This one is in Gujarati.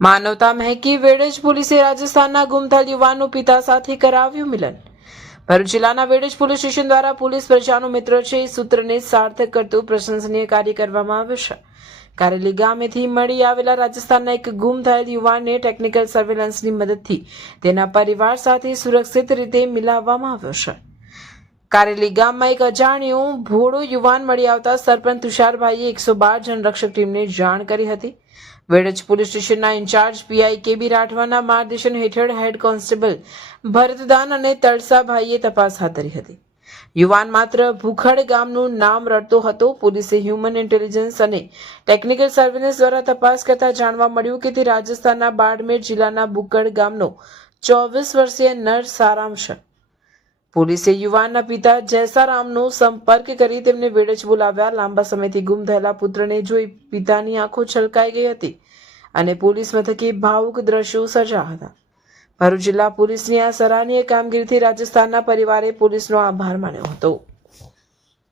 માનવતા મહેકી વેડજ પોલીસે રાજસ્થાનના ગુમ થયેલ યુવાનનું પિતા સાથે કરાવ્યું મિલન. ભરૂચ જિલ્લાના વેડજ પોલીસ સ્ટેશન દ્વારા પોલીસ પ્રજાનો મિત્ર છે સૂત્રને સાર્થક કરતું પ્રશંસનીય કાર્ય કરવામાં આવ્યું છે. કારેલી ગામેથી મળી આવેલા રાજસ્થાનના એક ગુમ થયેલ યુવાનને ટેકનિકલ સર્વેલન્સની મદદથી તેના પરિવાર સાથે સુરક્ષિત રીતે મિલાવવામાં આવ્યો છે. કારેલી ગામમાં એક અજાણ્યો ભોળો યુવાન મળી આવતા સરપંચ તુષારભાઈએ 112 જનરક્ષક ટીમને જાણ કરી હતી. વેડજ પોલીસ સ્ટેશનના ઇન્ચાર્જ પીઆઈ કેબી રાઠવાના માર્ગદર્શન હેઠળ હેડ કોન્સ્ટેબલ ભરતદાન અને તળસાભાઈએ તપાસ હાથ ધરી હતી. યુવાન માત્ર ભૂખડ ગામનું નામ રટતો હતો. પોલીસે હ્યુમન ઇન્ટેલિજન્સ અને ટેકનિકલ સર્વેલન્સ દ્વારા તપાસ કરતા જાણવા મળ્યું કે તે રાજસ્થાનના બાડમેર જિલ્લાના બુકડ ગામનો 24 વર્ષીય નર સારામ છે. પોલીસે યુવાનના પિતા જયસારામનો સંપર્ક કરી તેમને વેડજ બોલાવ્યા. લાંબા સમયથી ગુમ થયેલા પુત્રને જોઈ પિતાની આંખો છલકાઈ ગઈ હતી અને પોલીસ મથકે ભાવુક દ્રશ્યો સર્જાયા હતા. ભરૂચ જિલ્લા પોલીસની આ સરાહનીય કામગીરીથી રાજસ્થાનના પરિવારે પોલીસનો આભાર માન્યો હતો.